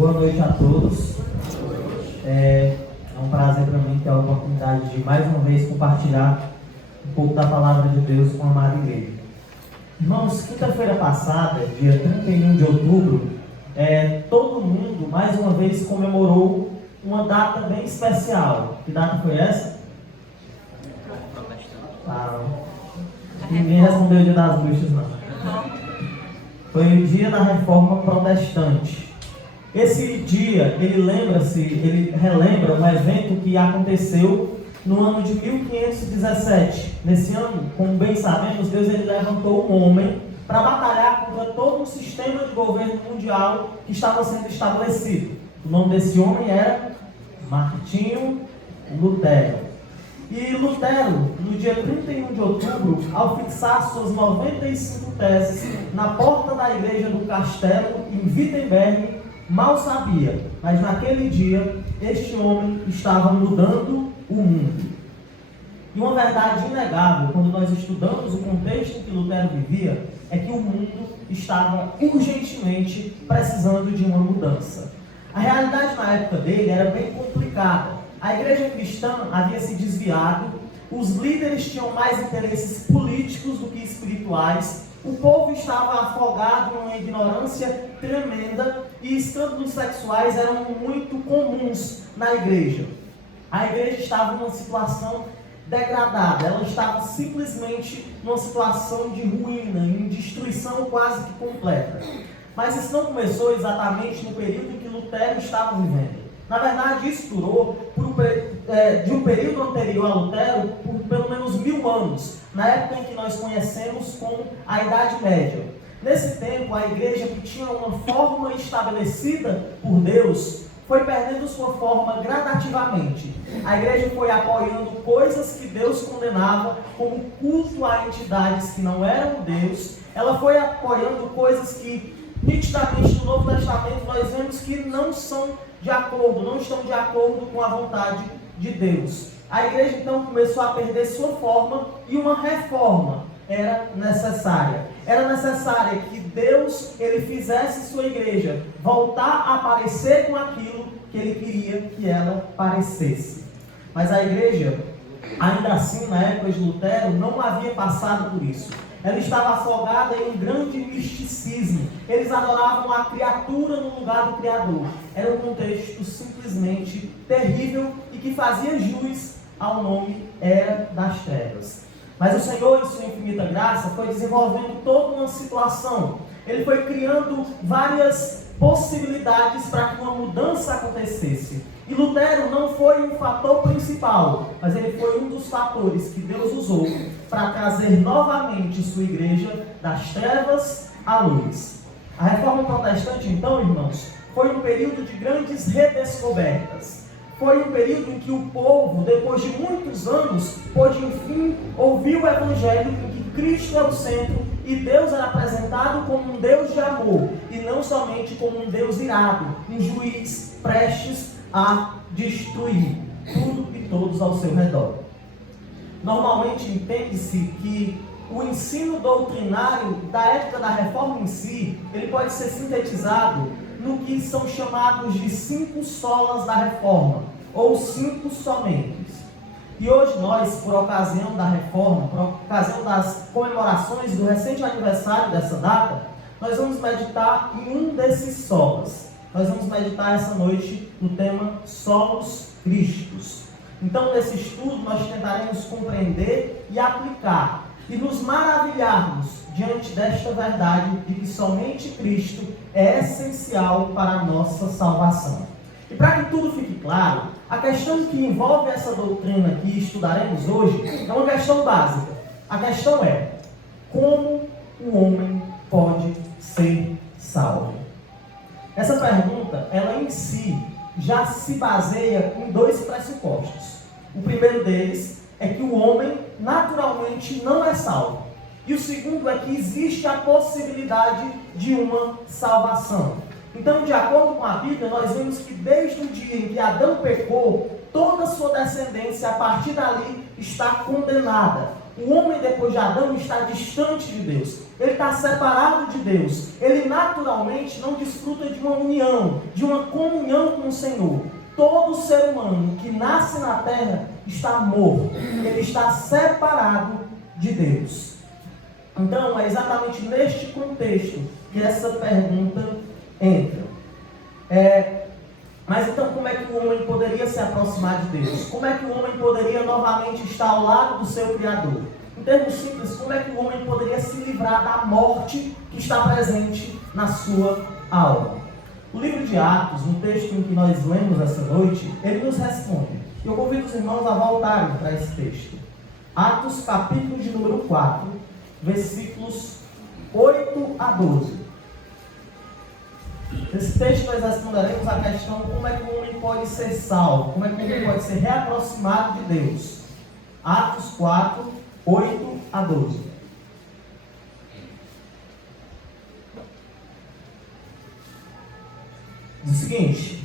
Boa noite a todos. É um prazer para mim ter a oportunidade de mais uma vez compartilhar um pouco da palavra de Deus com a amada igreja. Irmãos, quinta-feira passada, dia 31 de outubro, todo mundo mais uma vez comemorou uma data bem especial. Que data foi essa? Ninguém respondeu o dia das bruxas, não. Foi o dia da Reforma Protestante. Esse dia, ele relembra um evento que aconteceu no ano de 1517. Nesse ano, como bem sabemos, Deus ele levantou um homem para batalhar contra todo um sistema de governo mundial que estava sendo estabelecido. O nome desse homem era Martinho Lutero. E Lutero, no dia 31 de outubro, ao fixar suas 95 teses na porta da igreja do castelo em Wittenberg, mal sabia, mas naquele dia, este homem estava mudando o mundo. E uma verdade inegável, quando nós estudamos o contexto em que Lutero vivia, é que o mundo estava urgentemente precisando de uma mudança. A realidade na época dele era bem complicada. A igreja cristã havia se desviado, os líderes tinham mais interesses políticos do que espirituais, o povo estava afogado numa ignorância tremenda e escândalos sexuais eram muito comuns na igreja. A igreja estava numa situação degradada, ela estava simplesmente numa situação de ruína, em destruição quase que completa. Mas isso não começou exatamente no período em que Lutero estava vivendo. Na verdade, isso durou de um período anterior a Lutero por pelo menos 1000 anos, na época em que nós conhecemos como a Idade Média. Nesse tempo, a igreja que tinha uma forma estabelecida por Deus foi perdendo sua forma gradativamente. A igreja foi apoiando coisas que Deus condenava, como culto a entidades que não eram Deus. Ela foi apoiando coisas que, nitidamente, no Novo Testamento, nós vemos que não estão de acordo com a vontade de Deus. A igreja então começou a perder sua forma e uma reforma era necessária. Era necessária que Deus ele fizesse sua igreja voltar a parecer com aquilo que ele queria que ela parecesse. Mas a igreja, ainda assim, na época de Lutero, não havia passado por isso. Ela estava afogada em um grande misticismo. Eles adoravam a criatura no lugar do Criador. Era um contexto simplesmente terrível e que fazia jus ao nome Era das Trevas. Mas o Senhor, em sua infinita graça, foi desenvolvendo toda uma situação. Ele foi criando várias possibilidades para que uma mudança acontecesse. E Lutero não foi um fator principal, mas ele foi um dos fatores que Deus usou para trazer novamente sua igreja das trevas à luz. A Reforma Protestante, então, irmãos, foi um período de grandes redescobertas. Foi um período em que o povo, depois de muitos anos, pôde enfim ouvir o Evangelho em que Cristo é o centro e Deus era apresentado como um Deus de amor e não somente como um Deus irado, um juiz prestes a destruir tudo e todos ao seu redor. Normalmente entende-se que o ensino doutrinário da época da Reforma em si, ele pode ser sintetizado no que são chamados de 5 solas da Reforma, ou 5 somentes. E hoje nós, por ocasião da Reforma, por ocasião das comemorações do recente aniversário dessa data, nós vamos meditar em um desses solas. Nós vamos meditar essa noite no tema Solos Cristos. Então, nesse estudo, nós tentaremos compreender e aplicar, e nos maravilharmos diante desta verdade de que somente Cristo é essencial para a nossa salvação. E para que tudo fique claro, a questão que envolve essa doutrina que estudaremos hoje é uma questão básica. A questão é: como o homem pode ser salvo? Essa pergunta, ela em si, já se baseia em 2 pressupostos. O primeiro deles é que o homem naturalmente não é salvo. E o segundo é que existe a possibilidade de uma salvação. Então, de acordo com a Bíblia, nós vemos que desde o dia em que Adão pecou, toda a sua descendência, a partir dali, está condenada. O homem, depois de Adão, está distante de Deus. Ele está separado de Deus. Ele naturalmente não desfruta de uma união, de uma comunhão com o Senhor. Todo ser humano que nasce na terra está morto. Ele está separado de Deus. Então, é exatamente neste contexto que essa pergunta entra. Mas então, como é que o homem poderia se aproximar de Deus? Como é que o homem poderia novamente estar ao lado do seu Criador? Em termos simples, como é que o homem poderia se livrar da morte que está presente na sua alma? O livro de Atos, no texto em que nós lemos essa noite, ele nos responde. Eu convido os irmãos a voltarem para esse texto. Atos, capítulo de número 4, versículos 8 a 12. Nesse texto nós responderemos a questão como é que o homem pode ser salvo, como é que o homem pode ser reaproximado de Deus. Atos 4, 8 a 12. Diz o seguinte: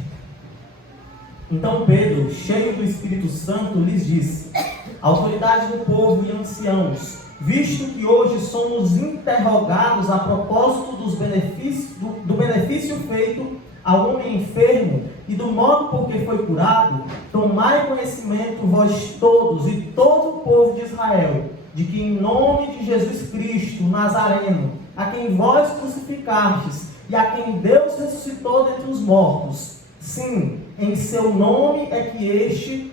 então Pedro, cheio do Espírito Santo, lhes disse: autoridade do povo e anciãos, visto que hoje somos interrogados a propósito do benefício feito ao homem enfermo e do modo por que foi curado, tomai conhecimento vós todos e todo o povo de Israel, de que em nome de Jesus Cristo, Nazareno, a quem vós crucificastes e a quem Deus ressuscitou dentre os mortos, sim, em seu nome é que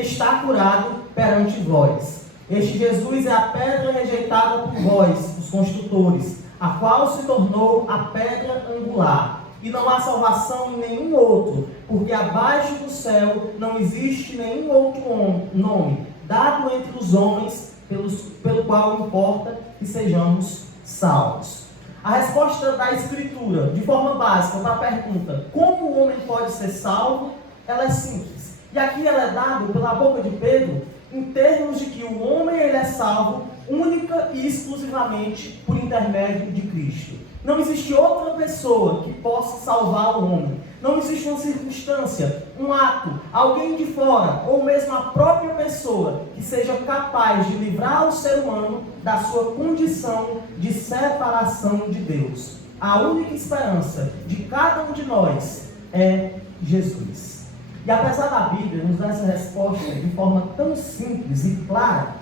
está curado perante vós. Este Jesus é a pedra rejeitada por vós, os construtores, a qual se tornou a pedra angular. E não há salvação em nenhum outro, porque abaixo do céu não existe nenhum outro nome dado entre os homens pelo qual importa que sejamos salvos. A resposta da Escritura, de forma básica, para a pergunta como o homem pode ser salvo, ela é simples. E aqui ela é dada pela boca de Pedro em termos de que o homem ele é salvo única e exclusivamente por intermédio de Cristo. Não existe outra pessoa que possa salvar o homem. Não existe uma circunstância, um ato, alguém de fora, ou mesmo a própria pessoa que seja capaz de livrar o ser humano da sua condição de separação de Deus. A única esperança de cada um de nós é Jesus. E apesar da Bíblia nos dar essa resposta de forma tão simples e clara,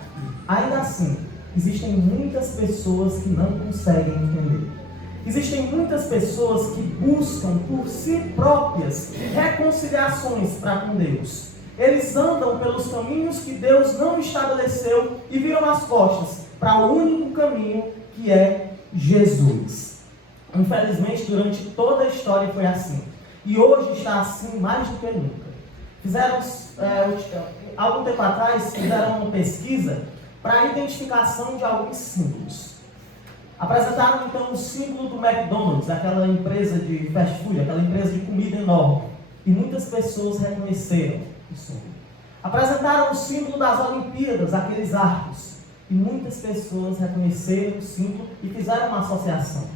ainda assim, existem muitas pessoas que não conseguem entender. Existem muitas pessoas que buscam por si próprias reconciliações para com Deus. Eles andam pelos caminhos que Deus não estabeleceu e viram as costas para o único caminho que é Jesus. Infelizmente, durante toda a história foi assim. E hoje está assim mais do que nunca. Algum tempo atrás, fizeram uma pesquisa para a identificação de alguns símbolos. Apresentaram então o símbolo do McDonald's, aquela empresa de fast food, aquela empresa de comida enorme. E muitas pessoas reconheceram o símbolo. Apresentaram o símbolo das Olimpíadas, aqueles arcos. E muitas pessoas reconheceram o símbolo e fizeram uma associação.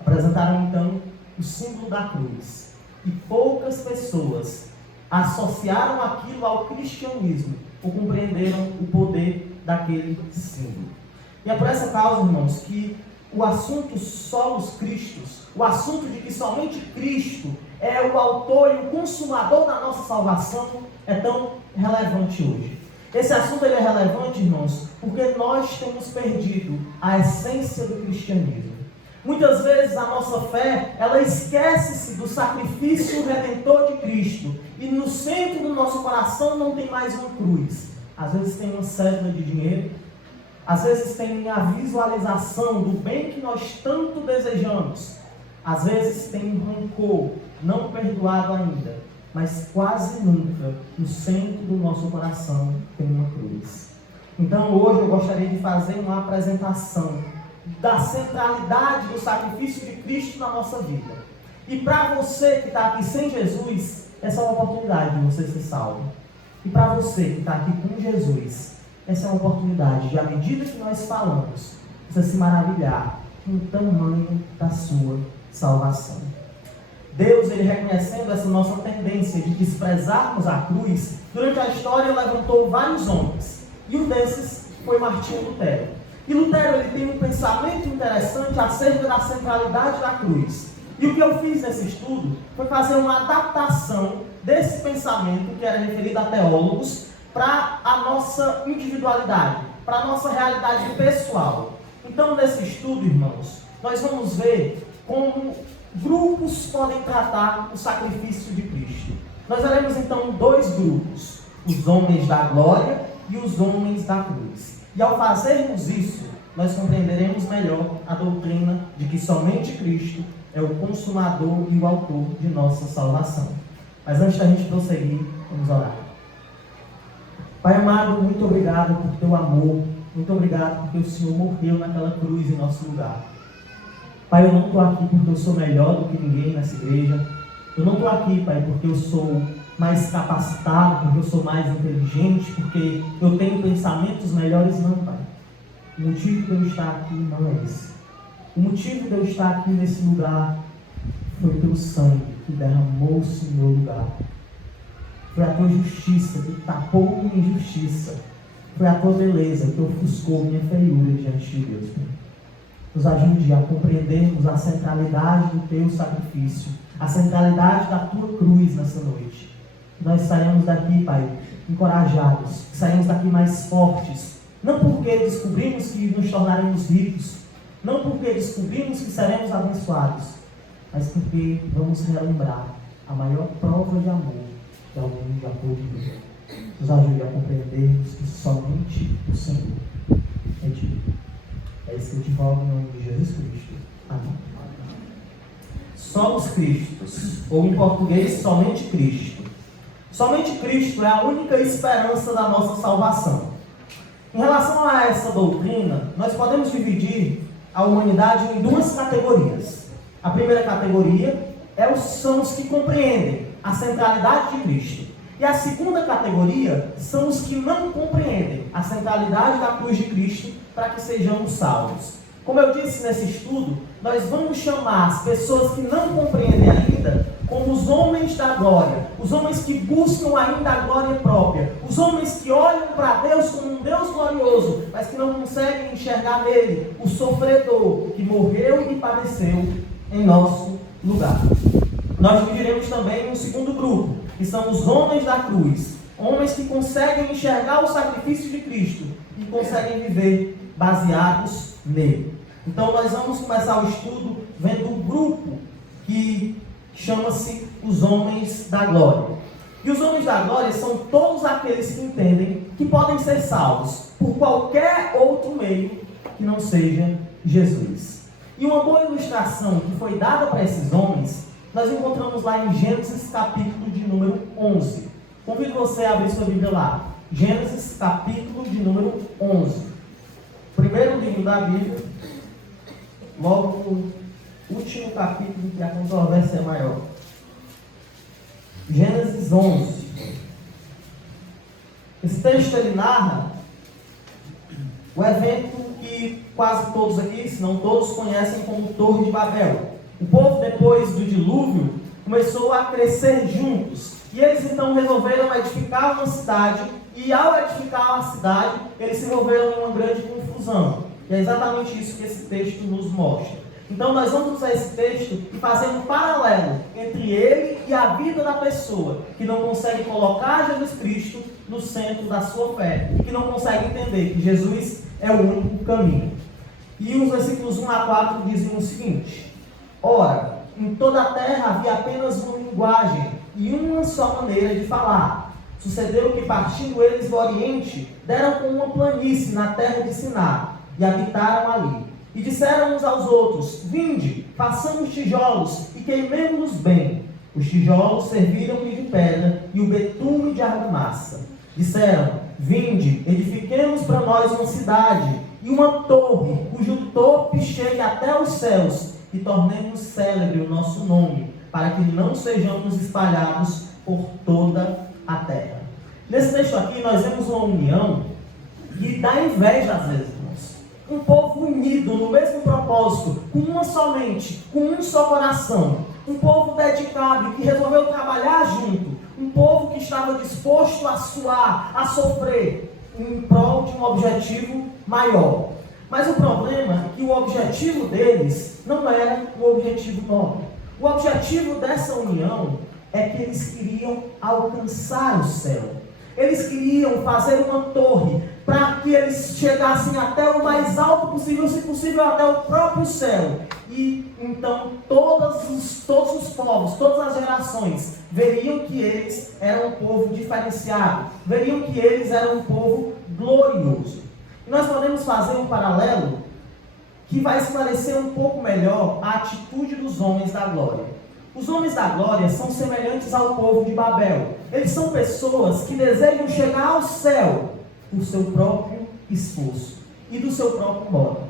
Apresentaram então o símbolo da cruz. E poucas pessoas associaram aquilo ao cristianismo ou compreenderam o poder daquele símbolo. E é por essa causa, irmãos, que o assunto solos Cristos, o assunto de que somente Cristo é o autor e o consumador da nossa salvação, é tão relevante hoje. Esse assunto ele é relevante, irmãos, porque nós temos perdido a essência do cristianismo. Muitas vezes a nossa fé, ela esquece-se do sacrifício redentor de Cristo. E no centro do nosso coração não tem mais uma cruz. Às vezes tem uma cédula de dinheiro. Às vezes tem a visualização do bem que nós tanto desejamos. Às vezes tem um rancor não perdoado ainda. Mas quase nunca no centro do nosso coração tem uma cruz. Então hoje eu gostaria de fazer uma apresentação da centralidade do sacrifício de Cristo na nossa vida. E para você que está aqui sem Jesus, essa é uma oportunidade de você ser salvo. E para você que está aqui com Jesus, essa é uma oportunidade de, à medida que nós falamos, você se maravilhar com o tamanho da sua salvação. Deus, ele reconhecendo essa nossa tendência de desprezarmos a cruz, durante a história levantou vários homens. E um desses foi Martinho Lutero. E Lutero ele tem um pensamento interessante acerca da centralidade da cruz. E o que eu fiz nesse estudo foi fazer uma adaptação desse pensamento, que era referido a teólogos, para a nossa individualidade, para a nossa realidade pessoal. Então, nesse estudo, irmãos, nós vamos ver como grupos podem tratar o sacrifício de Cristo. Nós veremos então dois grupos, os homens da glória e os homens da cruz. E ao fazermos isso, nós compreenderemos melhor a doutrina de que somente Cristo é o consumador e o autor de nossa salvação. Mas antes da gente prosseguir, vamos orar. Pai amado, muito obrigado por teu amor, muito obrigado porque o Senhor morreu naquela cruz em nosso lugar. Pai, eu não estou aqui porque eu sou melhor do que ninguém nessa igreja. Eu não estou aqui, Pai, porque eu sou mais capacitado, porque eu sou mais inteligente, porque eu tenho pensamentos melhores, não, Pai. O motivo de eu estar aqui não é esse. O motivo de eu estar aqui nesse lugar foi o teu sangue que derramou-se no meu lugar. Foi a tua justiça que tapou minha injustiça. Foi a tua beleza que ofuscou minha feiura diante de Deus. Pai. Nos ajude a compreendermos a centralidade do teu sacrifício, a centralidade da tua cruz nessa noite. Nós saímos daqui, Pai, encorajados, saímos daqui mais fortes, não porque descobrimos que nos tornaremos ricos, não porque descobrimos que seremos abençoados, mas porque vamos relembrar a maior prova de amor que alguém já pôde viver. Nos ajude a compreendermos que somente o Senhor é digno. É isso que eu te falo em nome de Jesus Cristo. Amém. Somos Cristos, ou em português, somente Cristo. Somente Cristo é a única esperança da nossa salvação. Em relação a essa doutrina, nós podemos dividir a humanidade em duas categorias. A primeira categoria são os que compreendem a centralidade de Cristo. E a segunda categoria são os que não compreendem a centralidade da cruz de Cristo para que sejamos salvos. Como eu disse nesse estudo, nós vamos chamar as pessoas que não compreendem ainda como os homens da glória, os homens que buscam ainda a glória própria, os homens que olham para Deus como um Deus glorioso, mas que não conseguem enxergar nele o sofredor que morreu e padeceu em nosso lugar. Nós dividiremos também um segundo grupo, que são os homens da cruz, homens que conseguem enxergar o sacrifício de Cristo e conseguem viver baseados nele. Então nós vamos começar o estudo vendo o grupo que chama-se os homens da glória. E os homens da glória são todos aqueles que entendem que podem ser salvos por qualquer outro meio que não seja Jesus. E uma boa ilustração que foi dada para esses homens, nós encontramos lá em Gênesis capítulo de número 11. Convido você a abrir sua Bíblia lá. Gênesis capítulo de número 11. Primeiro livro da Bíblia, logo no último capítulo que a controvérsia é maior. Gênesis 11. Esse texto ele narra o evento que quase todos aqui, se não todos, conhecem como Torre de Babel. O povo, depois do dilúvio, começou a crescer juntos. E eles então resolveram edificar uma cidade. E ao edificar uma cidade, eles se envolveram em uma grande confusão. E é exatamente isso que esse texto nos mostra. Então nós vamos usar esse texto e fazer um paralelo entre ele e a vida da pessoa que não consegue colocar Jesus Cristo no centro da sua fé. E que não consegue entender que Jesus é o único caminho. E os versículos 1 a 4 dizem o seguinte: ora, em toda a terra havia apenas uma linguagem e uma só maneira de falar. Sucedeu que, partindo eles do Oriente, deram com uma planície na terra de Siná, e habitaram ali. E disseram uns aos outros: vinde, façamos tijolos, e queimemos-nos bem. Os tijolos serviram-lhe de pedra, e o betume de argamassa. Disseram: vinde, edifiquemos para nós uma cidade, e uma torre, cujo topo chegue até os céus, e tornemos célebre o nosso nome, para que não sejamos espalhados por toda a terra. Nesse texto aqui nós vemos uma união que dá inveja às vezes, irmãos. Um povo unido no mesmo propósito, com uma só mente, com um só coração. Um povo dedicado e que resolveu trabalhar junto. Um povo que estava disposto a suar, a sofrer. em prol de um objetivo maior. Mas o problema é que o objetivo deles não era um objetivo nobre. O objetivo dessa união é que eles queriam alcançar o céu. Eles queriam fazer uma torre para que eles chegassem até o mais alto possível, se possível até o próprio céu. E então todos os povos, todas as gerações veriam que eles eram um povo diferenciado, veriam que eles eram um povo glorioso. E nós podemos fazer um paralelo que vai esclarecer um pouco melhor a atitude dos homens da glória. Os homens da glória são semelhantes ao povo de Babel. Eles são pessoas que desejam chegar ao céu por seu próprio esforço e do seu próprio modo.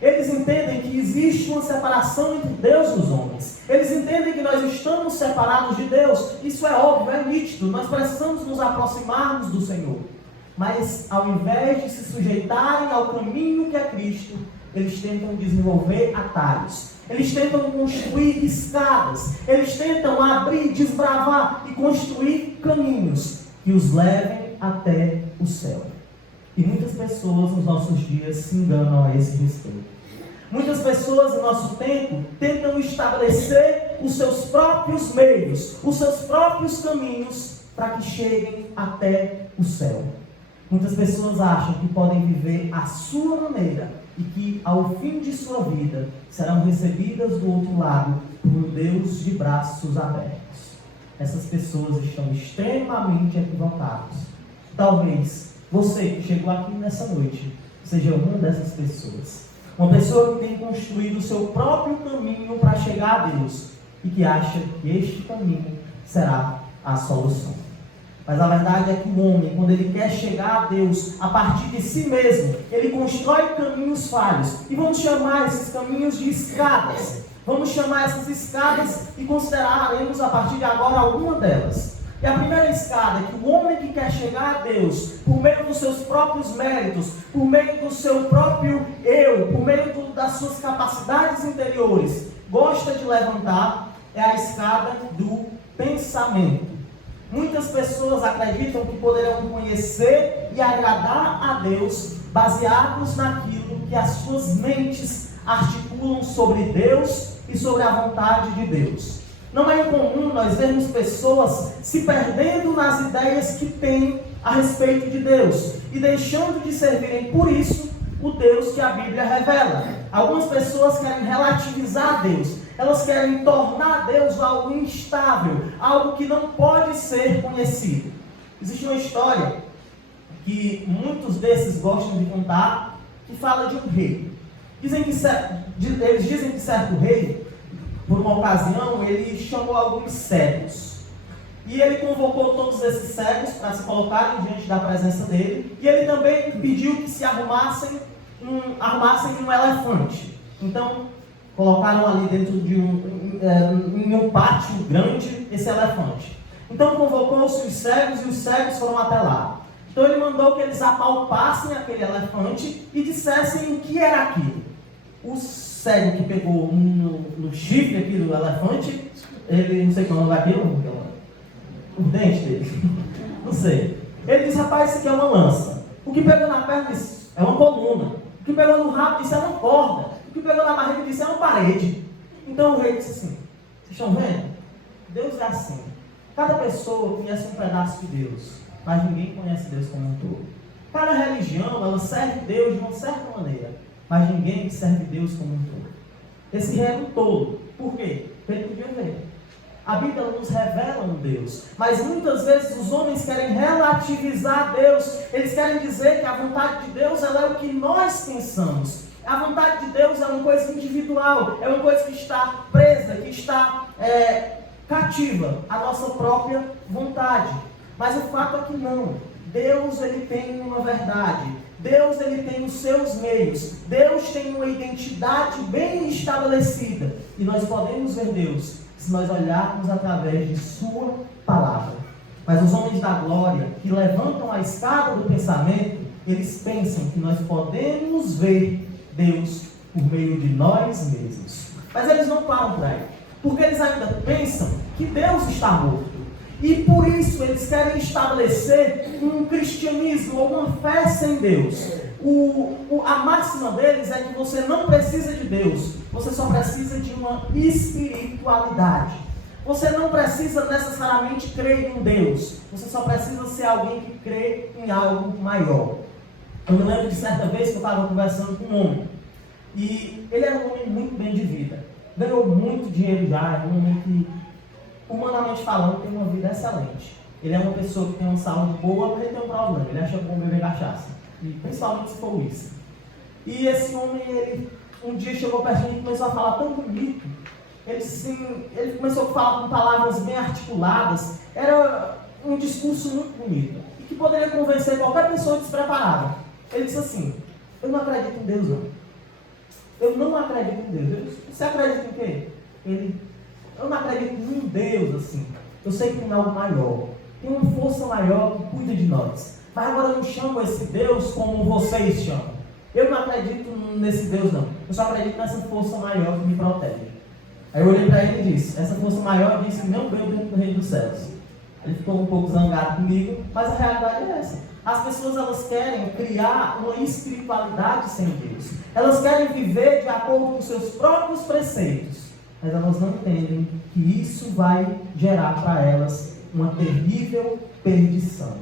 Eles entendem que existe uma separação entre Deus e os homens. Eles entendem que nós estamos separados de Deus. Isso é óbvio, é nítido. Nós precisamos nos aproximarmos do Senhor. Mas ao invés de se sujeitarem ao caminho que é Cristo, eles tentam desenvolver atalhos. Eles tentam construir escadas. Eles tentam abrir, desbravar e construir caminhos que os levem até o céu. E muitas pessoas nos nossos dias se enganam a esse respeito. Muitas pessoas no nosso tempo tentam estabelecer os seus próprios meios, os seus próprios caminhos para que cheguem até o céu. Muitas pessoas acham que podem viver à sua maneira e que ao fim de sua vida serão recebidas do outro lado por um Deus de braços abertos. Essas pessoas estão extremamente equivocadas. Talvez você que chegou aqui nessa noite seja uma dessas pessoas. Uma pessoa que tem construído o seu próprio caminho para chegar a Deus e que acha que este caminho será a solução. Mas a verdade é que o homem, quando ele quer chegar a Deus a partir de si mesmo, ele constrói caminhos falhos. E vamos chamar esses caminhos de escadas. Vamos chamar essas escadas e consideraremos a partir de agora alguma delas. E a primeira escada é que o homem que quer chegar a Deus, por meio dos seus próprios méritos, por meio do seu próprio eu, por meio das suas capacidades interiores, gosta de levantar, é a escada do pensamento. Muitas pessoas acreditam que poderão conhecer e agradar a Deus baseados naquilo que as suas mentes articulam sobre Deus e sobre a vontade de Deus. Não é incomum nós vermos pessoas se perdendo nas ideias que têm a respeito de Deus e deixando de servirem por isso o Deus que a Bíblia revela. Algumas pessoas querem relativizar Deus. Elas querem tornar Deus algo instável, algo que não pode ser conhecido. Existe uma história que muitos desses gostam de contar, que fala de um rei. Eles dizem que certo rei, por uma ocasião, ele chamou alguns cegos. E ele convocou todos esses cegos para se colocarem diante da presença dele. E ele também pediu que se arrumassem um elefante. Então, colocaram ali dentro de em um pátio grande esse elefante. Então convocou-se os cegos e os cegos foram até lá. Então ele mandou que eles apalpassem aquele elefante e dissessem o que era aquilo. O cego que pegou no chifre aqui do elefante, ele não sei qual é aquilo, o dente dele, não sei. Ele disse, rapaz, isso aqui é uma lança. O que pegou na perna disse, é uma coluna. O que pegou no rabo disse, é uma corda. O que pegou na barriga disse, é uma parede. Então o rei disse assim, vocês estão vendo? Deus é assim. Cada pessoa conhece um pedaço de Deus, mas ninguém conhece Deus como um todo. Cada religião, ela serve Deus de uma certa maneira, mas ninguém serve Deus como um todo. Esse rei era um tolo. Por quê? Porque ele podia ver. A Bíblia nos revela um Deus, mas muitas vezes os homens querem relativizar Deus. Eles querem dizer que a vontade de Deus ela é o que nós pensamos. A vontade de Deus é uma coisa individual, é uma coisa que está presa, que está cativa à nossa própria vontade. Mas o fato é que não. Deus ele tem uma verdade. Deus ele tem os seus meios. Deus tem uma identidade bem estabelecida. E nós podemos ver Deus se nós olharmos através de sua palavra. Mas os homens da glória que levantam a escada do pensamento, eles pensam que nós podemos ver Deus por meio de nós mesmos. Mas eles não param por aí, porque eles ainda pensam que Deus está morto. E por isso eles querem estabelecer um cristianismo ou uma fé sem Deus. A máxima deles é que você não precisa de Deus, você só precisa de uma espiritualidade. Você não precisa necessariamente crer em Deus, você só precisa ser alguém que crê em algo maior. Eu me lembro de certa vez que eu estava conversando com um homem, e ele era um homem muito bem de vida, ganhou muito dinheiro já, é um homem que, humanamente falando, tem uma vida excelente. Ele é uma pessoa que tem uma saúde boa, mas ele tem um problema, ele acha bom beber cachaça, e principalmente se for uísque. E esse homem, ele um dia chegou perto de mim e começou a falar tão bonito. Ele começou a falar com palavras bem articuladas. Era um discurso muito bonito e que poderia convencer qualquer pessoa despreparada. Ele disse assim: eu não acredito em Deus, não. Eu não acredito em Deus. Você acredita em quê? Eu não acredito em um Deus assim. Eu sei que tem algo maior. Tem uma força maior que cuida de nós. Mas agora eu não chamo esse Deus como vocês chamam. Eu não acredito nesse Deus, não. Eu só acredito nessa força maior que me protege. Aí eu olhei para ele e disse: essa força maior disse que não veio dentro do reino dos céus. Ele ficou um pouco zangado comigo, mas a realidade é essa. As pessoas, elas querem criar uma espiritualidade sem Deus. Elas querem viver de acordo com seus próprios preceitos, mas elas não entendem que isso vai gerar para elas uma terrível perdição.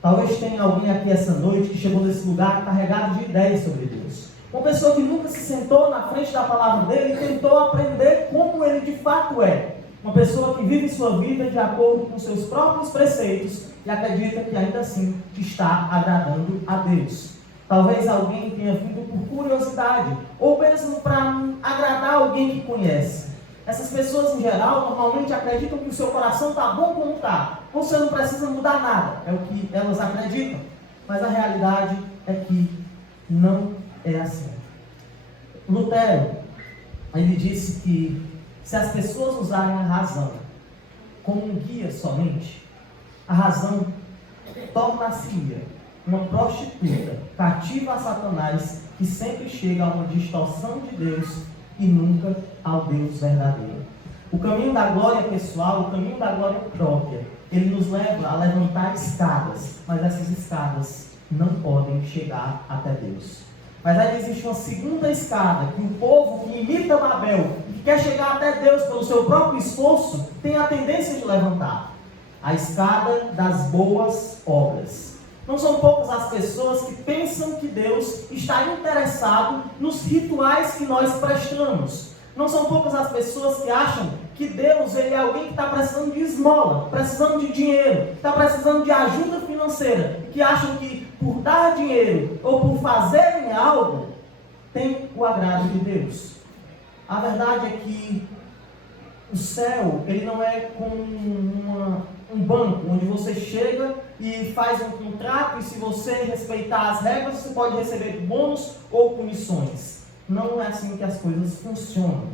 Talvez tenha alguém aqui essa noite que chegou nesse lugar carregado de ideias sobre Deus. Uma pessoa que nunca se sentou na frente da palavra dele e tentou aprender como ele de fato é. Uma pessoa que vive sua vida de acordo com seus próprios preceitos e acredita que ainda assim está agradando a Deus. Talvez alguém tenha vindo por curiosidade ou mesmo para agradar alguém que conhece. Essas pessoas em geral normalmente acreditam que o seu coração está bom como está. Você não precisa mudar nada, é o que elas acreditam. Mas a realidade é que não é assim. Lutero, ele disse que se as pessoas usarem a razão como um guia somente, a razão torna-se uma prostituta cativa a Satanás, que sempre chega a uma distorção de Deus e nunca ao Deus verdadeiro. O caminho da glória pessoal, o caminho da glória própria, ele nos leva a levantar escadas, mas essas escadas não podem chegar até Deus. Mas aí existe uma segunda escada, que o povo que imita Babel, que quer chegar até Deus pelo seu próprio esforço, tem a tendência de levantar. A escada das boas obras. Não são poucas as pessoas que pensam que Deus está interessado nos rituais que nós prestamos. Não são poucas as pessoas que acham que Deus ele é alguém que está precisando de esmola, precisando de dinheiro, está precisando de ajuda financeira, que acham que por dar dinheiro ou por fazerem algo, tem o agrado de Deus. A verdade é que o céu, ele não é como um banco, onde você chega e faz um contrato e se você respeitar as regras, você pode receber bônus ou comissões. Não é assim que as coisas funcionam.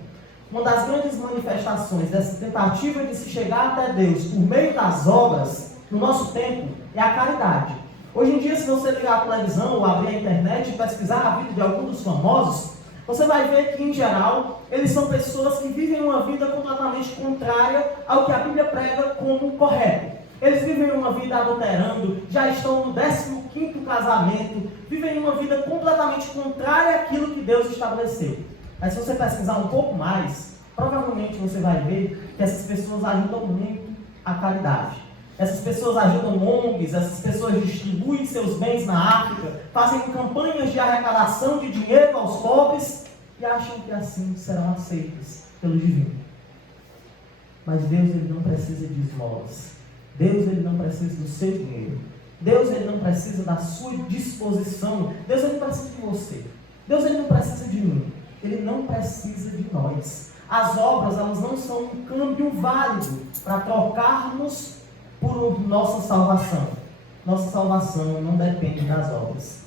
Uma das grandes manifestações dessa tentativa de se chegar até Deus por meio das obras, no nosso tempo, é a caridade. Hoje em dia, se você ligar a televisão ou abrir a internet e pesquisar a vida de alguns dos famosos, você vai ver que, em geral, eles são pessoas que vivem uma vida completamente contrária ao que a Bíblia prega como correto. Eles vivem uma vida adulterando, já estão no 15º casamento, vivem uma vida completamente contrária àquilo que Deus estabeleceu. Mas se você pesquisar um pouco mais, provavelmente você vai ver que essas pessoas ajudam muito a caridade. Essas pessoas ajudam ONGs, essas pessoas distribuem seus bens na África, fazem campanhas de arrecadação de dinheiro aos pobres e acham que assim serão aceitas pelo divino. Mas Deus ele não precisa de esmolas. Deus ele não precisa do seu dinheiro. Deus ele não precisa da sua disposição. Deus ele não precisa de você. Deus ele não precisa de mim. Ele não precisa de nós. As obras elas não são um câmbio válido para trocarmos por nossa salvação. Nossa salvação não depende das obras.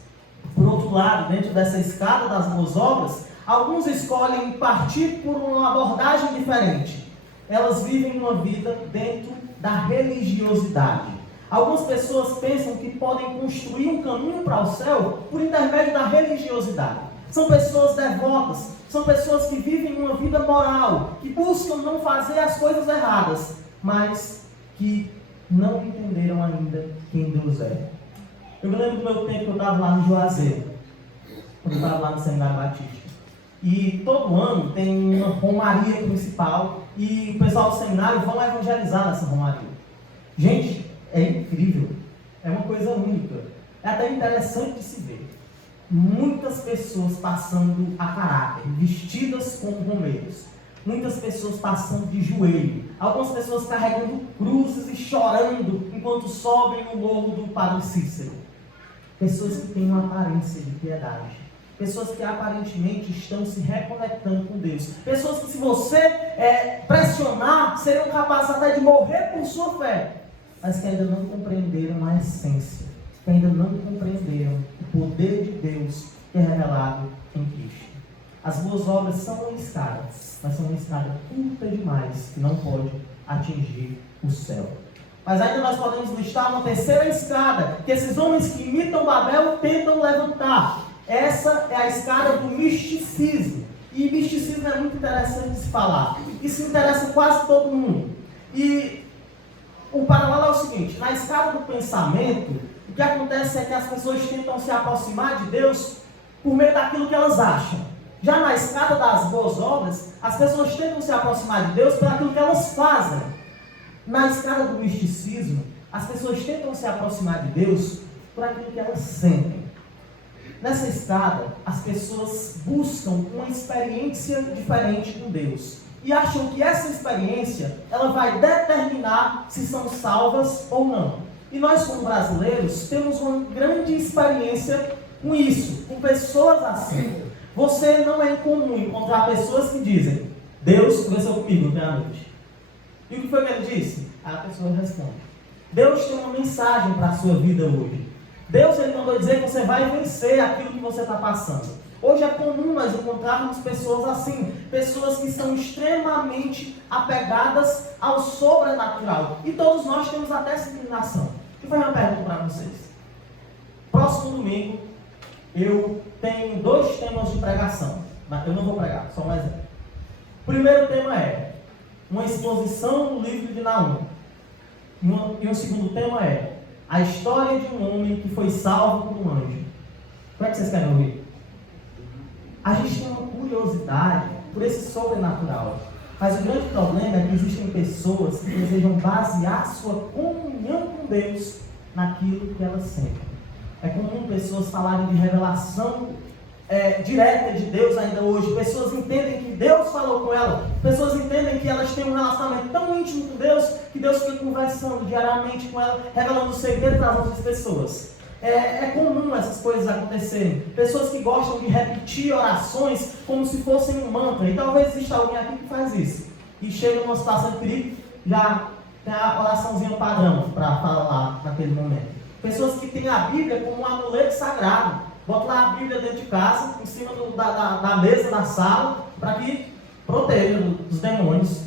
Por outro lado, dentro dessa escada das boas obras, alguns escolhem partir por uma abordagem diferente. Elas vivem uma vida dentro da religiosidade. Algumas pessoas pensam que podem construir um caminho para o céu por intermédio da religiosidade. São pessoas devotas, são pessoas que vivem uma vida moral, que buscam não fazer as coisas erradas, mas que não entenderam ainda quem Deus é. Eu me lembro do meu tempo que eu estava lá no Juazeiro, quando eu estava lá no Seminário Batista. E todo ano tem uma romaria principal e o pessoal do seminário vão evangelizar nessa romaria. Gente, é incrível, é uma coisa única, é até interessante de se ver. Muitas pessoas passando a caráter, vestidas como romeiros. Muitas pessoas passando de joelho. Algumas pessoas carregando cruzes e chorando enquanto sobem o morro do Padre Cícero. Pessoas que têm uma aparência de piedade. Pessoas que aparentemente estão se reconectando com Deus. Pessoas que, se você pressionar, seriam capazes até de morrer por sua fé. Mas que ainda não compreenderam a essência. Que ainda não compreenderam o poder de Deus que é revelado em Cristo. As boas obras são uma escada, mas são uma escada curta demais, que não pode atingir o céu. Mas ainda nós podemos listar uma terceira escada, que esses homens que imitam Babel tentam levantar. Essa é a escada do misticismo. E misticismo é muito interessante de se falar. Isso interessa quase todo mundo. E o paralelo é o seguinte: na escada do pensamento, o que acontece é que as pessoas tentam se aproximar de Deus por meio daquilo que elas acham. Já na escada das boas obras, as pessoas tentam se aproximar de Deus por aquilo que elas fazem. Na escada do misticismo, as pessoas tentam se aproximar de Deus por aquilo que elas sentem. Nessa escada, as pessoas buscam uma experiência diferente com Deus. E acham que essa experiência, ela vai determinar se são salvas ou não. E nós, como brasileiros, temos uma grande experiência com isso, com pessoas assim. Você não é incomum encontrar pessoas que dizem: Deus conversou comigo ontem à noite. E o que foi que ele disse? Aí a pessoa responde: Deus tem uma mensagem para a sua vida hoje. Deus, ele mandou dizer que você vai vencer aquilo que você está passando. Hoje é comum nós encontrarmos pessoas assim, pessoas que são extremamente apegadas ao sobrenatural. E todos nós temos até essa inclinação. Deixa eu fazer uma pergunta para vocês. Próximo domingo, eu tenho 2 temas de pregação. Mas eu não vou pregar, só um exemplo. O primeiro tema é uma exposição do livro de Naum. E o segundo tema é a história de um homem que foi salvo por um anjo. Como é que vocês querem ouvir? A gente tem uma curiosidade por esse sobrenatural. Mas o grande problema é que existem pessoas que desejam basear sua comunhão com Deus naquilo que elas sentem. É comum pessoas falarem de revelação direta de Deus ainda hoje. Pessoas entendem que Deus falou com elas. Pessoas entendem que elas têm um relacionamento tão íntimo com Deus, que Deus fica conversando diariamente com elas, revelando o segredo para as outras pessoas. É comum essas coisas acontecerem. Pessoas que gostam de repetir orações como se fossem um mantra. E talvez exista alguém aqui que faz isso. E chega numa situação de perigo, já tem a oraçãozinha padrão para falar naquele momento. Pessoas que têm a Bíblia como um amuleto sagrado. Bota lá a Bíblia dentro de casa, em cima da mesa da sala, para que proteja dos demônios.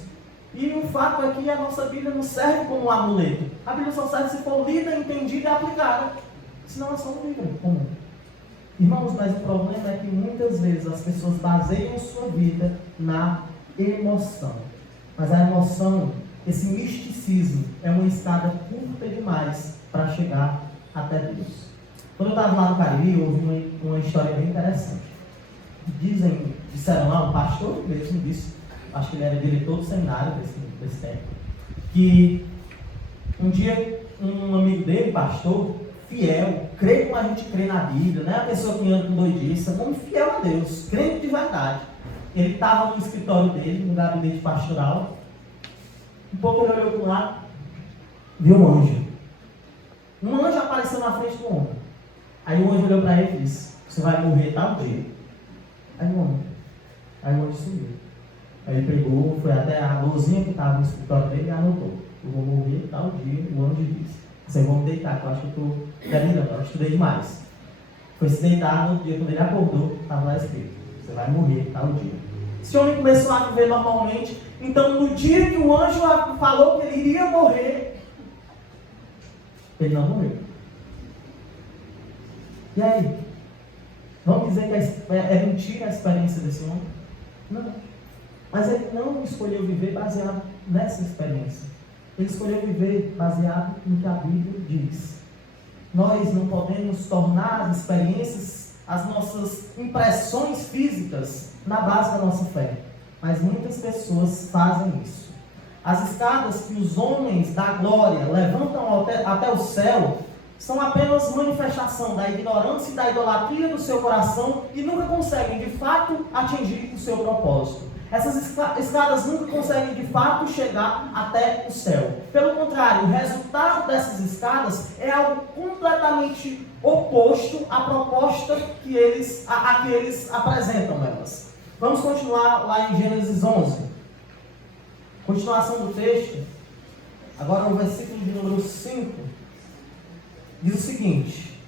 E o fato é que a nossa Bíblia não serve como um amuleto. A Bíblia só serve se for lida, entendida e aplicada. Senão é só um livro comum. Irmãos, mas o problema é que muitas vezes as pessoas baseiam sua vida na emoção. Mas a emoção, esse misticismo, é uma escada curta demais para chegar até Deus. Quando eu estava lá no Cariri, eu ouvi uma história bem interessante. Disseram lá, um pastor mesmo disse, acho que ele era diretor do seminário desse tempo, que um dia um amigo dele, pastor, fiel, crê como a gente crê na Bíblia, não é a pessoa que anda com doidice, como fiel a Deus, crente de verdade. Ele estava no escritório dele, no gabinete pastoral. Um pouco ele olhou para o lado, viu um anjo. Um anjo apareceu na frente do homem. Aí o anjo olhou para ele e disse: você vai morrer tal dia. Aí o anjo sumiu. Aí ele pegou, foi até a luzinha que estava no escritório dele e anotou: eu vou morrer tal dia. O anjo disse: vocês vão me deitar, que eu acho que eu estou delirando, eu estudei demais. Foi se deitar no dia, quando ele acordou, estava lá escrito: você vai morrer tal dia. Esse homem começou a viver normalmente. Então, no dia que o anjo falou que ele iria morrer, ele não morreu. E aí? Vamos dizer que é mentira a experiência desse homem? Não. Mas ele não escolheu viver baseado nessa experiência. Ele escolheu viver baseado no que a Bíblia diz. Nós não podemos tornar as experiências, as nossas impressões físicas na base da nossa fé. Mas muitas pessoas fazem isso. As escadas que os homens da glória levantam até o céu são apenas manifestação da ignorância e da idolatria do seu coração e nunca conseguem de fato atingir o seu propósito. Essas escadas nunca conseguem de fato chegar até o céu. Pelo contrário, o resultado dessas escadas é algo completamente oposto à proposta que eles apresentam nelas. Vamos continuar lá em Gênesis 11. Continuação do texto. Agora no versículo de número 5. Diz o seguinte: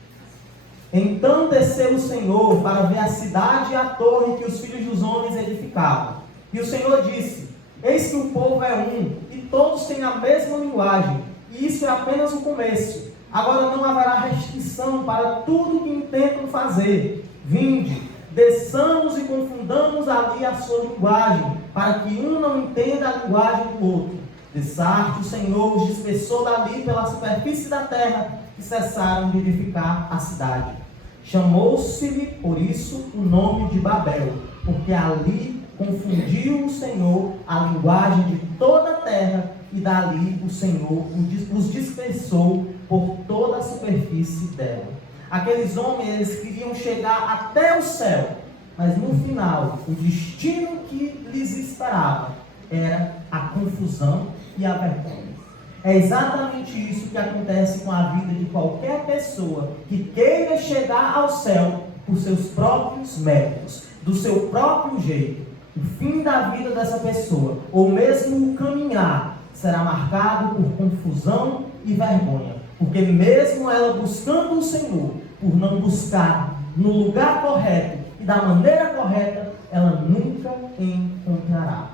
Então desceu o Senhor para ver a cidade e a torre que os filhos dos homens edificavam. E o Senhor disse: Eis que o povo é um, e todos têm a mesma linguagem, e isso é apenas o começo. Agora não haverá restrição para tudo que intentam fazer. Vinde, desçamos e confundamos ali a sua linguagem, para que um não entenda a linguagem do outro. Dessarte o Senhor os dispersou dali pela superfície da terra, e cessaram de edificar a cidade. Chamou-se-lhe por isso o nome de Babel, porque ali confundiu o Senhor a linguagem de toda a terra, e dali o Senhor os dispersou por toda a superfície dela. Aqueles homens, eles queriam chegar até o céu, mas no final, o destino que lhes esperava era a confusão e a vergonha. É exatamente isso que acontece com a vida de qualquer pessoa que queira chegar ao céu por seus próprios méritos, do seu próprio jeito. O fim da vida dessa pessoa, ou mesmo o caminhar, será marcado por confusão e vergonha. Porque mesmo ela buscando o Senhor, por não buscar no lugar correto e da maneira correta, ela nunca encontrará.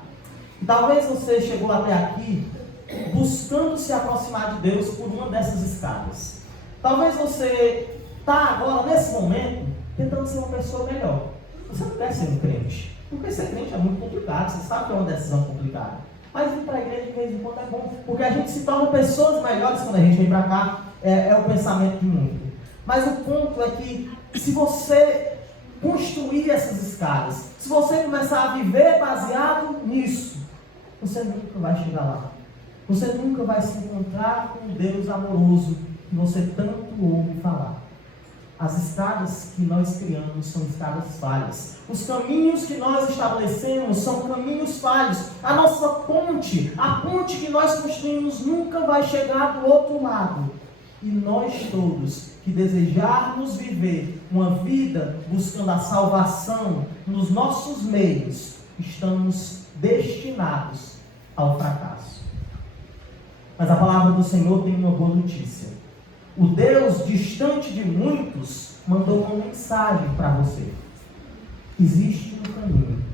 E talvez você chegou até aqui buscando se aproximar de Deus por uma dessas escadas. Talvez você está agora, nesse momento, tentando ser uma pessoa melhor. Você não quer ser um crente, porque ser crente é muito complicado, você sabe que é uma decisão complicada. Mas ir para a igreja de vez em quando é bom, porque a gente se torna pessoas melhores quando a gente vem para cá, é o pensamento de muito. Mas o ponto é que, se você construir essas escadas, se você começar a viver baseado nisso, você nunca vai chegar lá. Você nunca vai se encontrar com um Deus amoroso que você tanto ouve falar. As escadas que nós criamos são escadas falhas. Os caminhos que nós estabelecemos são caminhos falhos. A nossa ponte, a ponte que nós construímos nunca vai chegar do outro lado. E nós todos que desejarmos viver uma vida buscando a salvação nos nossos meios, estamos destinados ao fracasso. Mas a palavra do Senhor tem uma boa notícia. O Deus distante de muitos mandou uma mensagem para você. Existe um caminho,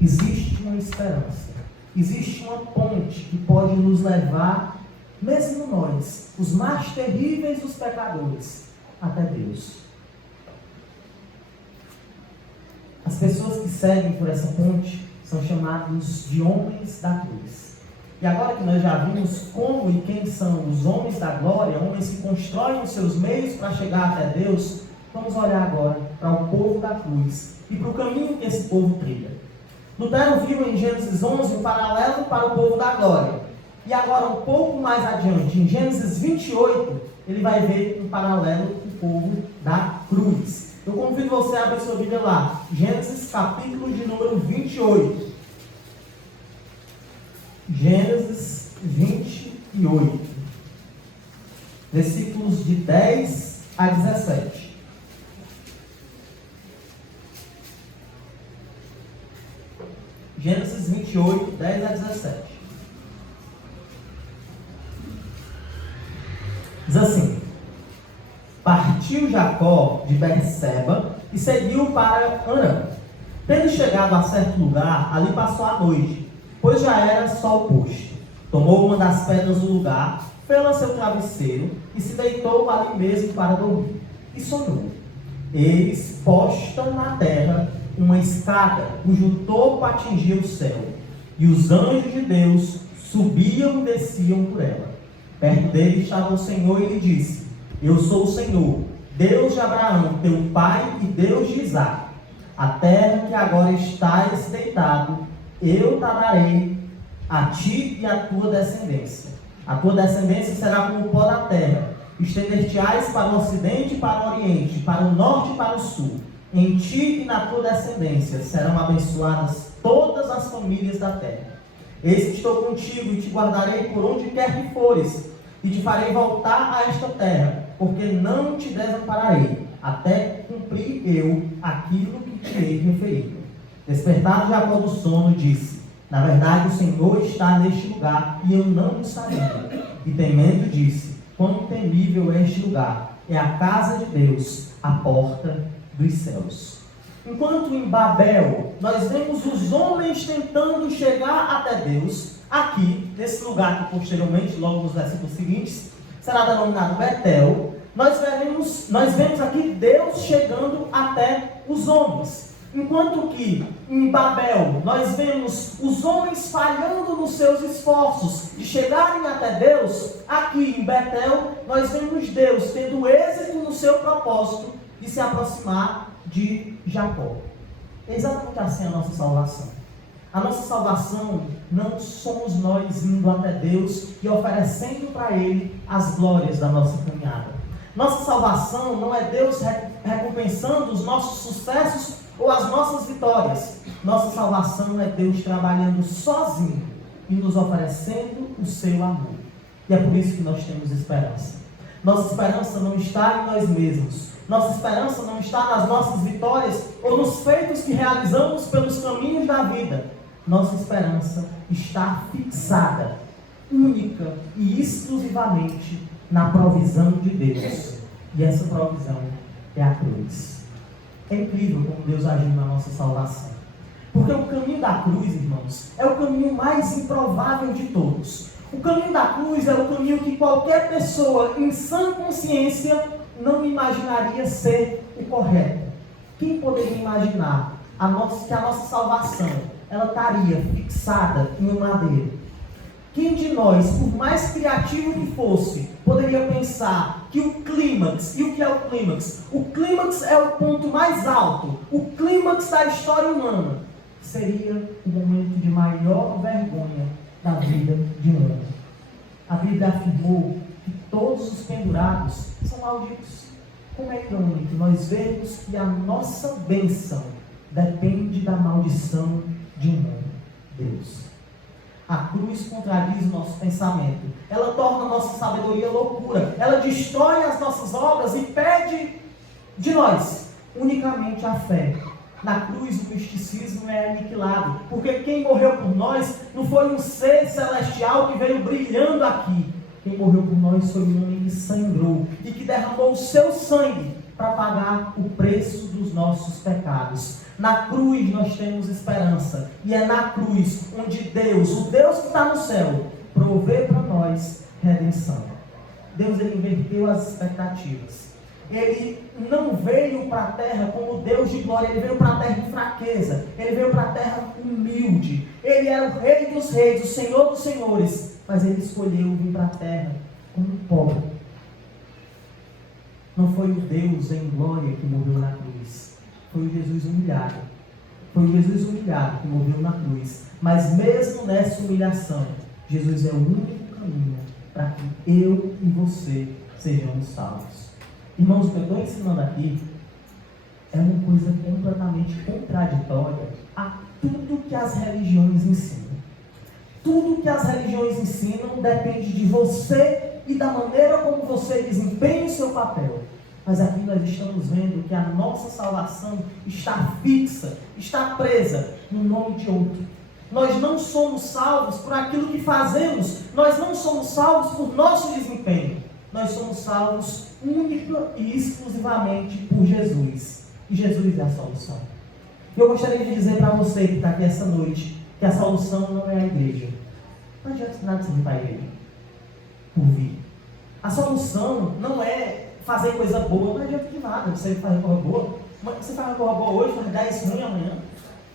existe uma esperança, existe uma ponte que pode nos levar, mesmo nós, os mais terríveis dos pecadores, até Deus. As pessoas que seguem por essa ponte são chamados de homens da cruz. E agora que nós já vimos como e quem são os homens da glória, homens que constroem os seus meios para chegar até Deus, vamos olhar agora para o povo da cruz e para o caminho que esse povo trilha. Lutero viu em Gênesis 11 um paralelo para o povo da glória. E agora, um pouco mais adiante, em Gênesis 28, ele vai ver um paralelo com o povo da cruz. Eu convido você a abrir sua Bíblia lá, Gênesis capítulo de número 28. Gênesis 28, versículos de 10 a 17. Gênesis 28, 10 a 17. Diz assim: Partiu Jacó de Berseba e seguiu para Harã. Tendo chegado a certo lugar, ali passou a noite, pois já era sol posto. Tomou uma das pedras do lugar, fê-la seu travesseiro e se deitou ali mesmo para dormir. E sonhou. Eis posta na terra uma escada, cujo topo atingia o céu. E os anjos de Deus subiam e desciam por ela. Perto dele estava o Senhor e lhe disse: Eu sou o Senhor, Deus de Abraão, teu pai, e Deus de Isaque. A terra que agora estás deitado, eu te darei a ti e à tua descendência. A tua descendência será como o pó da terra. Estender-te-ás para o ocidente e para o oriente, para o norte e para o sul. Em ti e na tua descendência serão abençoadas todas as famílias da terra. Eis que estou contigo e te guardarei por onde quer que fores, e te farei voltar a esta terra, porque não te desampararei, até cumprir eu aquilo que te hei referido. Despertado Jacó do sono, disse: Na verdade o Senhor está neste lugar, e eu não o sabia. E temendo disse: Quão temível é este lugar! É a casa de Deus, a porta dos céus. Enquanto em Babel nós vemos os homens tentando chegar até Deus, aqui, nesse lugar que posteriormente, logo nos versículos seguintes, será denominado Betel, nós vemos aqui Deus chegando até os homens. Enquanto que em Babel nós vemos os homens falhando nos seus esforços de chegarem até Deus, aqui em Betel nós vemos Deus tendo êxito no seu propósito de se aproximar de Jacó. É exatamente assim a nossa salvação. A nossa salvação não somos nós indo até Deus e oferecendo para Ele as glórias da nossa caminhada. Nossa salvação não é Deus recompensando os nossos sucessos ou as nossas vitórias. Nossa salvação é Deus trabalhando sozinho e nos oferecendo o seu amor. E é por isso que nós temos esperança. Nossa esperança não está em nós mesmos. Nossa esperança não está nas nossas vitórias ou nos feitos que realizamos pelos caminhos da vida. Nossa esperança está fixada, única e exclusivamente na provisão de Deus. E essa provisão é a cruz. É incrível como Deus agiu na nossa salvação. Porque o caminho da cruz, irmãos, é o caminho mais improvável de todos. O caminho da cruz é o caminho que qualquer pessoa em sã consciência não imaginaria ser o correto. Quem poderia imaginar que a nossa salvação ela estaria fixada em um madeiro? Quem de nós, por mais criativo que fosse, poderia pensar que o clímax, e o que é o clímax? O clímax é o ponto mais alto, o clímax da história humana, seria o momento de maior vergonha da vida de um homem. A Bíblia afirmou que todos os pendurados são malditos. Como é irônico nós vemos que a nossa bênção depende da maldição de um homem, Deus. A cruz contradiz o nosso pensamento. Ela torna a nossa sabedoria loucura. Ela destrói as nossas obras e pede de nós unicamente a fé. Na cruz o misticismo é aniquilado, porque quem morreu por nós não foi um ser celestial que veio brilhando aqui. Quem morreu por nós foi um homem que sangrou e que derramou o seu sangue para pagar o preço dos nossos pecados. Na cruz nós temos esperança, e é na cruz onde Deus, o Deus que está no céu, provê para nós redenção. Deus, ele inverteu as expectativas. Ele não veio para a terra como Deus de glória, ele veio para a terra em fraqueza, ele veio para a terra humilde. Ele era o Rei dos reis, o Senhor dos senhores, mas ele escolheu vir para a terra como pobre. Não foi o Deus em glória que morreu na cruz, foi o Jesus humilhado. Foi o Jesus humilhado que morreu na cruz. Mas mesmo nessa humilhação, Jesus é o único caminho para que eu e você sejamos salvos. Irmãos, o que eu estou ensinando aqui é uma coisa completamente contraditória a tudo que as religiões ensinam. Tudo que as religiões ensinam depende de você e da maneira como você desempenha o seu papel. Mas aqui nós estamos vendo que a nossa salvação está fixa, está presa no nome de outro. Nós não somos salvos por aquilo que fazemos, nós não somos salvos por nosso desempenho. Nós somos salvos única e exclusivamente por Jesus. E Jesus é a solução. E eu gostaria de dizer para você que está aqui essa noite, que a solução não é a igreja. Não adianta nada você vir para a igreja por vir. A solução não é fazer coisa boa, não adianta de nada você fazer coisa boa. Você faz coisa boa hoje, faz 10 ruim amanhã.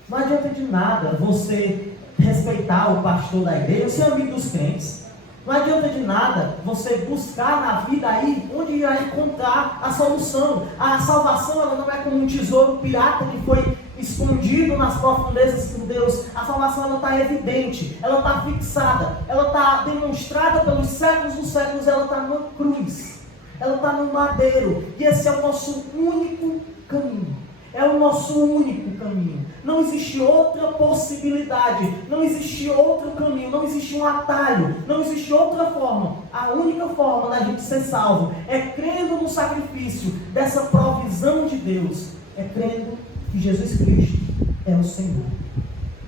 Não adianta de nada você respeitar o pastor da igreja, ser amigo dos crentes. Não adianta de nada você buscar na vida aí onde vai encontrar a solução. A salvação, ela não é como um tesouro pirata que foi escondido nas profundezas por Deus. A salvação, ela está evidente, ela está fixada, ela está demonstrada pelos séculos dos séculos, ela está numa cruz, ela está no madeiro, e esse é o nosso único caminho. É o nosso único caminho. Não existe outra possibilidade, não existe outro caminho, não existe um atalho, não existe outra forma. A única forma da gente ser salvo é crendo no sacrifício dessa provisão de Deus, é crendo que Jesus Cristo é o Senhor.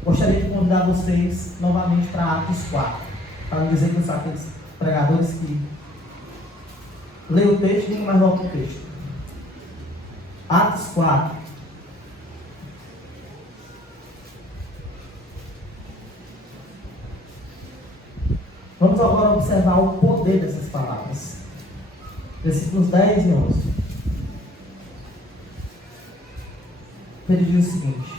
Gostaria de convidar vocês novamente para Atos 4, para não dizer que são aqueles pregadores que leem o texto e nem mais voltam o texto. Atos 4. Vamos agora observar o poder dessas palavras. Versículos 10 e 11. Ele diz o seguinte: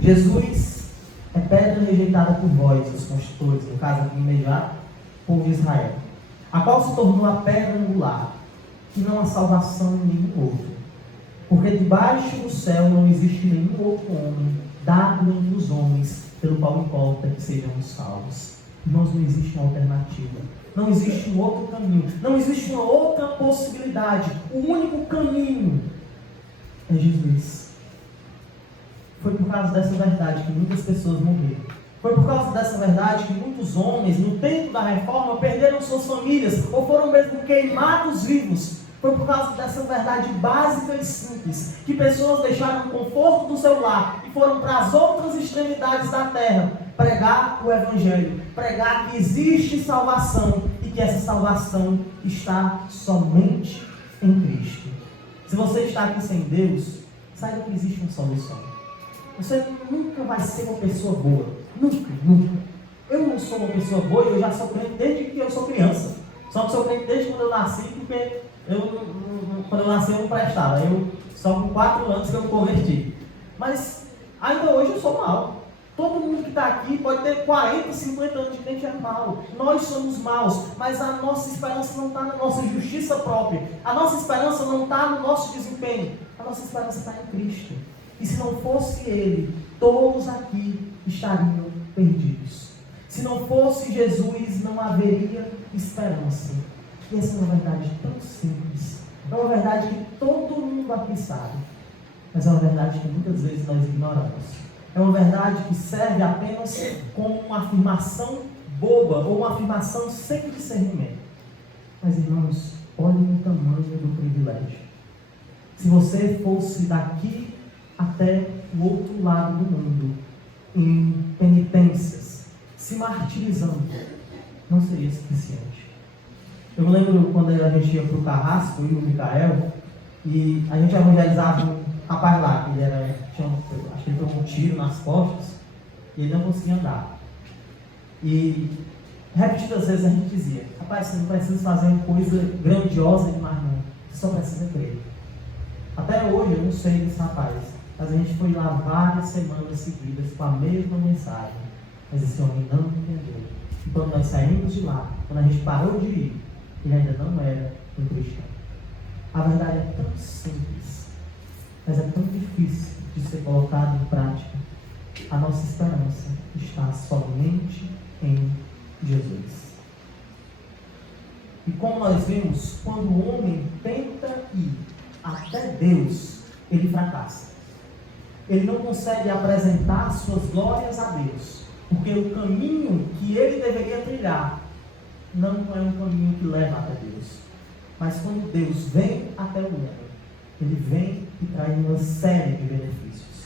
Jesus é pedra rejeitada por vós, os construtores, no caso aqui imediato, povo de Israel, a qual se tornou a pedra angular, e não há salvação em nenhum outro. Porque debaixo do céu não existe nenhum outro homem dado entre os homens, pelo qual importa que sejamos salvos. Irmãos, não existe uma alternativa, não existe um outro caminho, não existe uma outra possibilidade. O único caminho é Jesus. Foi por causa dessa verdade que muitas pessoas morreram. Foi por causa dessa verdade que muitos homens, no tempo da reforma, perderam suas famílias ou foram mesmo queimados vivos. Foi por causa dessa verdade básica e simples que pessoas deixaram o conforto do seu lar e foram para as outras extremidades da terra pregar o Evangelho, pregar que existe salvação e que essa salvação está somente em Cristo. Se você está aqui sem Deus, saiba que existe uma solução. Você nunca vai ser uma pessoa boa. Nunca. Eu não sou uma pessoa boa, eu já sou crente desde que eu sou criança. Só que sou crente desde quando eu nasci, porque quando eu nasci eu não prestava. Só com 4 anos que eu me converti. Mas ainda hoje eu sou mau. Todo mundo que está aqui pode ter 40, 50 anos de crente é mau. Nós somos maus, mas a nossa esperança não está na nossa justiça própria. A nossa esperança não está no nosso desempenho. A nossa esperança está em Cristo. E se não fosse Ele, todos aqui estariam perdidos. Se não fosse Jesus, não haveria esperança. E essa é uma verdade tão simples. É uma verdade que todo mundo aqui sabe. Mas é uma verdade que muitas vezes nós ignoramos. É uma verdade que serve apenas como uma afirmação boba ou uma afirmação sem discernimento. Mas, irmãos, olhem o tamanho do privilégio. Se você fosse daqui até o outro lado do mundo, em penitências, se martirizando, não seria suficiente. Eu me lembro quando a gente ia para o Carrasco, eu e o Micael, e a gente evangelizava um rapaz lá, que ele acho que ele tomou um tiro nas costas, e ele não conseguia andar. E repetidas vezes a gente dizia: rapaz, você não precisa fazer uma coisa grandiosa demais não, você só precisa crer. Até hoje eu não sei desse rapaz, mas a gente foi lá várias semanas seguidas com a mesma mensagem, mas esse homem não entendeu. E quando nós saímos de lá, quando a gente parou de ir, ele ainda não era um cristão. A verdade é tão simples, mas é tão difícil de ser colocado em prática. A nossa esperança está somente em Jesus. E como nós vimos, quando o homem tenta ir até Deus, ele fracassa. Ele não consegue apresentar suas glórias a Deus, porque o caminho que ele deveria trilhar não é um caminho que leva até Deus. Mas quando Deus vem até o homem, ele vem e traz uma série de benefícios.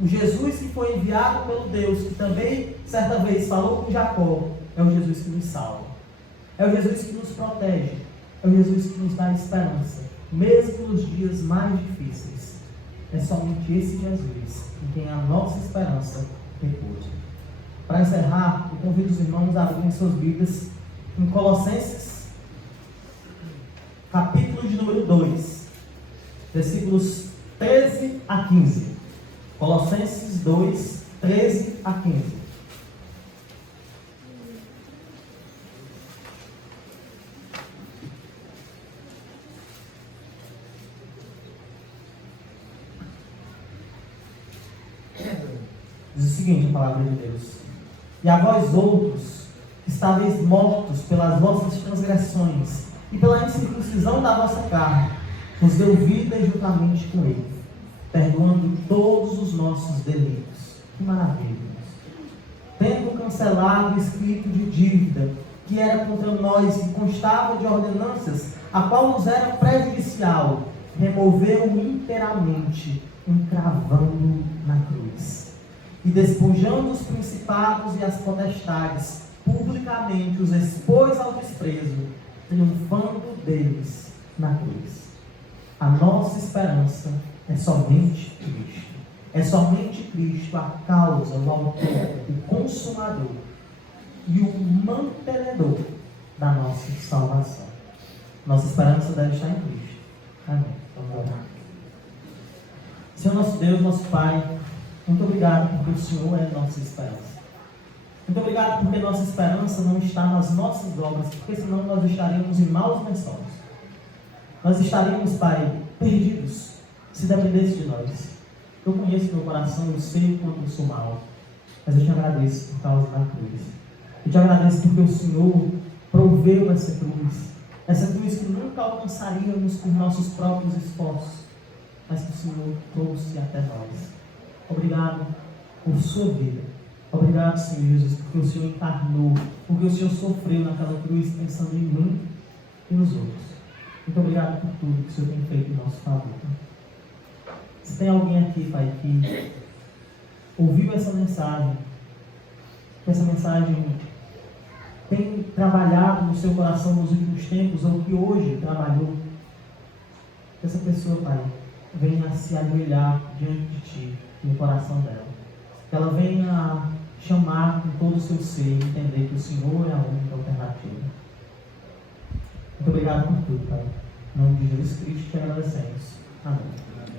O Jesus que foi enviado pelo Deus, que também certa vez falou com Jacó, é o Jesus que nos salva. É o Jesus que nos protege. É o Jesus que nos dá esperança, mesmo nos dias mais difíceis. É somente esse Jesus em quem a nossa esperança repousa. Para encerrar, eu convido os irmãos a abrirem suas Bíblias em Colossenses, capítulo de número 2, versículos 13 a 15. Colossenses 2, 13 a 15. Diz o seguinte a palavra de Deus: e a vós outros, que estáveis mortos pelas vossas transgressões e pela incircuncisão da vossa carne, vos deu vida juntamente com ele, perdoando todos os nossos delitos. Que maravilha! Tendo cancelado o escrito de dívida que era contra nós, que constava de ordenanças, a qual nos era prejudicial, removeu-o inteiramente, encravando na cruz. E despojando os principados e as potestades, publicamente os expôs ao desprezo, triunfando deles na cruz. A nossa esperança é somente Cristo. É somente Cristo a causa, o autor, o consumador e o mantenedor da nossa salvação. Nossa esperança deve estar em Cristo. Amém. Vamos orar. Senhor nosso Deus, nosso Pai, muito obrigado porque o Senhor é nossa esperança. Muito obrigado porque nossa esperança não está nas nossas obras, porque senão nós estaríamos em maus lençóis. Nós estaríamos, Pai, perdidos, se dependesse de nós. Eu conheço meu coração, eu sei o quanto eu sou mal, mas eu te agradeço por causa da cruz. Eu te agradeço porque o Senhor proveu essa cruz que nunca alcançaríamos por nossos próprios esforços, mas que o Senhor trouxe até nós. Obrigado por sua vida. Obrigado, Senhor Jesus, porque o Senhor encarnou, porque o Senhor sofreu naquela cruz pensando em mim e nos outros. Muito obrigado por tudo que o Senhor tem feito em nosso favor. Se tem alguém aqui, Pai, que ouviu essa mensagem, que essa mensagem tem trabalhado no seu coração nos últimos tempos, ou que hoje trabalhou, que essa pessoa, Pai, venha se ajoelhar diante de Ti, no coração dela. Que ela venha chamar com todo o seu ser e entender que o Senhor é a única alternativa. Muito obrigado por tudo, Pai. Em nome de Jesus Cristo te agradecemos. Amém.